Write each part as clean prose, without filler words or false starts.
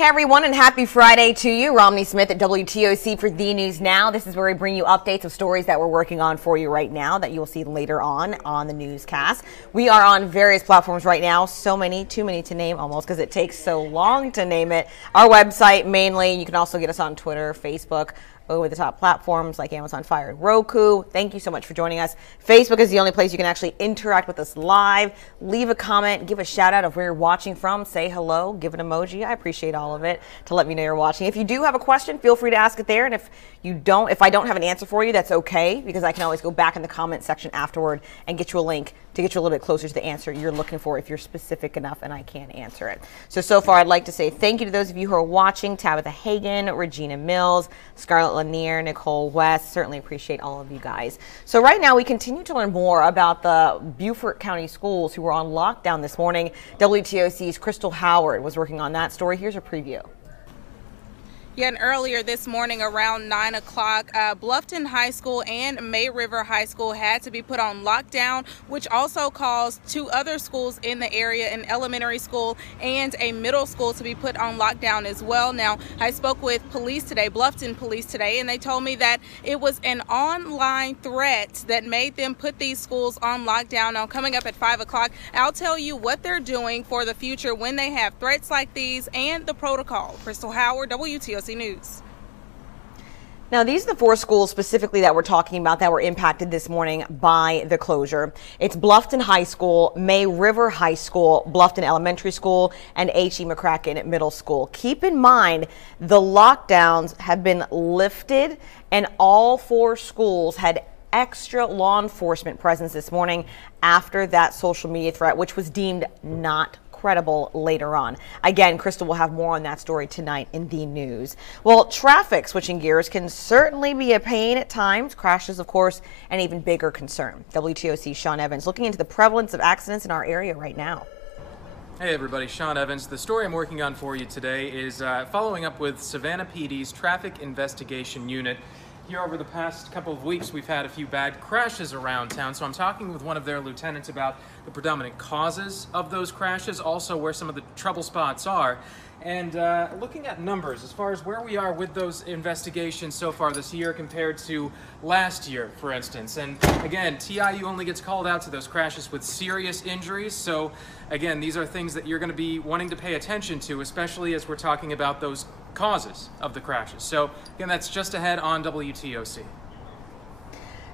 Hey everyone, and happy Friday to you. Romney Smith at WTOC for The News Now. This is where we bring you updates of stories that we're working on for you right now that you'll see later on the newscast. We are on various platforms right now. So many, too many to name almost because it takes so long to name it. Our website mainly. You can also get us on Twitter, Facebook, over-the-top platforms like Amazon Fire and Roku. Thank you so much for joining us. Facebook is the only place you can actually interact with us live. Leave a comment, give a shout out of where you're watching from, say hello, give an emoji. I appreciate all of it to let me know you're watching. If you do have a question, feel free to ask it there. And if I don't have an answer for you, that's okay, because I can always go back in the comment section afterward and get you a link to get you a little bit closer to the answer you're looking for if you're specific enough and I can't answer it. So far I'd like to say thank you to those of you who are watching: Tabitha Hagan, Regina Mills, Scarlett Lanier, Nicole West. Certainly appreciate all of you guys. So right now we continue to learn more about the Beaufort County schools who were on lockdown this morning. WTOC's Crystal Howard was working on that story. Here's a preview. Yeah, and earlier this morning around 9 o'clock, Bluffton High School and May River High School had to be put on lockdown, which also caused two other schools in the area, an elementary school and a middle school, to be put on lockdown as well. Now, I spoke with police today, Bluffton Police today, and they told me that it was an online threat that made them put these schools on lockdown. Now, coming up at 5 o'clock, I'll tell you what they're doing for the future when they have threats like these and the protocol. Crystal Howard, WTOC News. Now, these are the four schools specifically that we're talking about that were impacted this morning by the closure. It's Bluffton High School, May River High School, Bluffton Elementary School, and H.E. McCracken Middle School. Keep in mind, the lockdowns have been lifted, and all four schools had extra law enforcement presence this morning after that social media threat, which was deemed not credible later on. Again, Crystal will have more on that story tonight in the news. Well, traffic, switching gears, can certainly be a pain at times. Crashes, of course, an even bigger concern. WTOC's Sean Evans looking into the prevalence of accidents in our area right now. Hey everybody, Sean Evans. The story I'm working on for you today is following up with Savannah PD's Traffic Investigation Unit. Here over the past couple of weeks, we've had a few bad crashes around town, so I'm talking with one of their lieutenants about the predominant causes of those crashes, also where some of the trouble spots are, and looking at numbers as far as where we are with those investigations so far this year compared to last year, for instance. And again, TIU only gets called out to those crashes with serious injuries, so again, these are things that you're going to be wanting to pay attention to, especially as we're talking about those causes of the crashes. So again, that's just ahead on WTOC.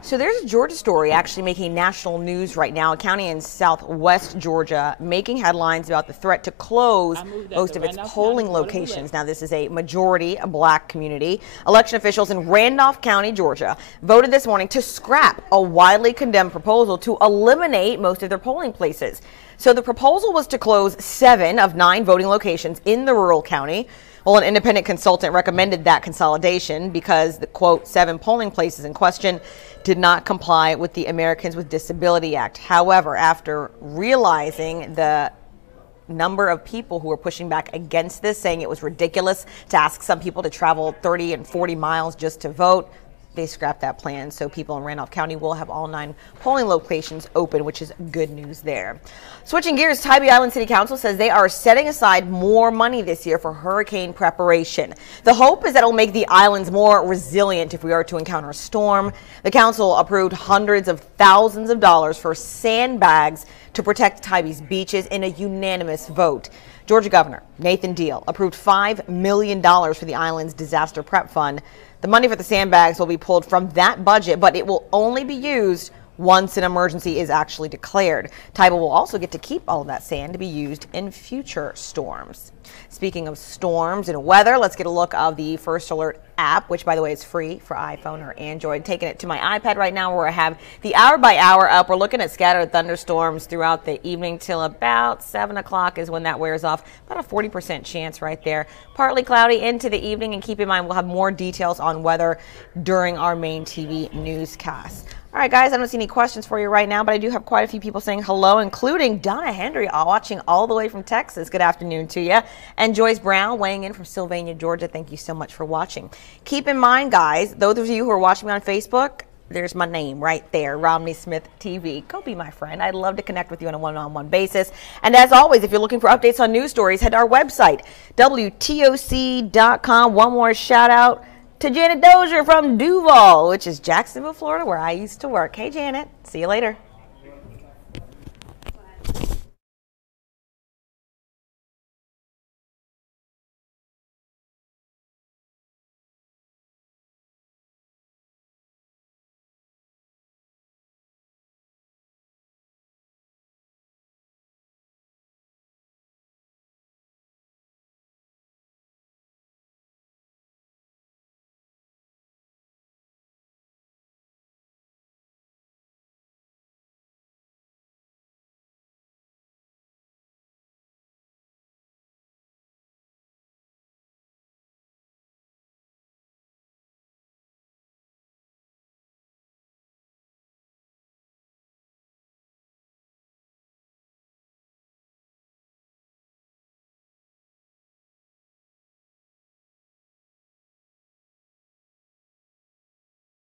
So there's a Georgia story actually making national news right now. A county in southwest Georgia making headlines about the threat to close most of its polling locations. Now, this is a majority black community. Election officials in Randolph County, Georgia, voted this morning to scrap a widely condemned proposal to eliminate most of their polling places. So the proposal was to close 7 of 9 voting locations in the rural county. Well, an independent consultant recommended that consolidation because the, quote, 7 polling places in question did not comply with the Americans with Disability Act. However, after realizing the number of people who were pushing back against this, saying it was ridiculous to ask some people to travel 30 and 40 miles just to vote, they scrapped that plan. So people in Randolph County will have all 9 polling locations open, which is good news there. Switching gears, Tybee Island City Council says they are setting aside more money this year for hurricane preparation. The hope is that it will make the islands more resilient if we are to encounter a storm. The council approved hundreds of thousands of dollars for sandbags to protect Tybee's beaches in a unanimous vote. Georgia Governor Nathan Deal approved $5 million for the island's disaster prep fund. The money for the sandbags will be pulled from that budget, but it will only be used once an emergency is actually declared. Tybee will also get to keep all of that sand to be used in future storms. Speaking of storms and weather, let's get a look of the First Alert app, which, by the way, is free for iPhone or Android. Taking it to my iPad right now where I have the hour by hour up. We're looking at scattered thunderstorms throughout the evening till about 7 o'clock is when that wears off. About a 40% chance right there. Partly cloudy into the evening, and keep in mind we'll have more details on weather during our main TV newscast. All right, guys, I don't see any questions for you right now, but I do have quite a few people saying hello, including Donna Hendry, watching all the way from Texas. Good afternoon to you. And Joyce Brown weighing in from Sylvania, Georgia. Thank you so much for watching. Keep in mind, guys, those of you who are watching me on Facebook, there's my name right there, Romney Smith TV. Go be my friend. I'd love to connect with you on a one-on-one basis. And as always, if you're looking for updates on news stories, head to our website, WTOC.com. One more shout out to Janet Dozier from Duval, which is Jacksonville, Florida, where I used to work. Hey, Janet. See you later.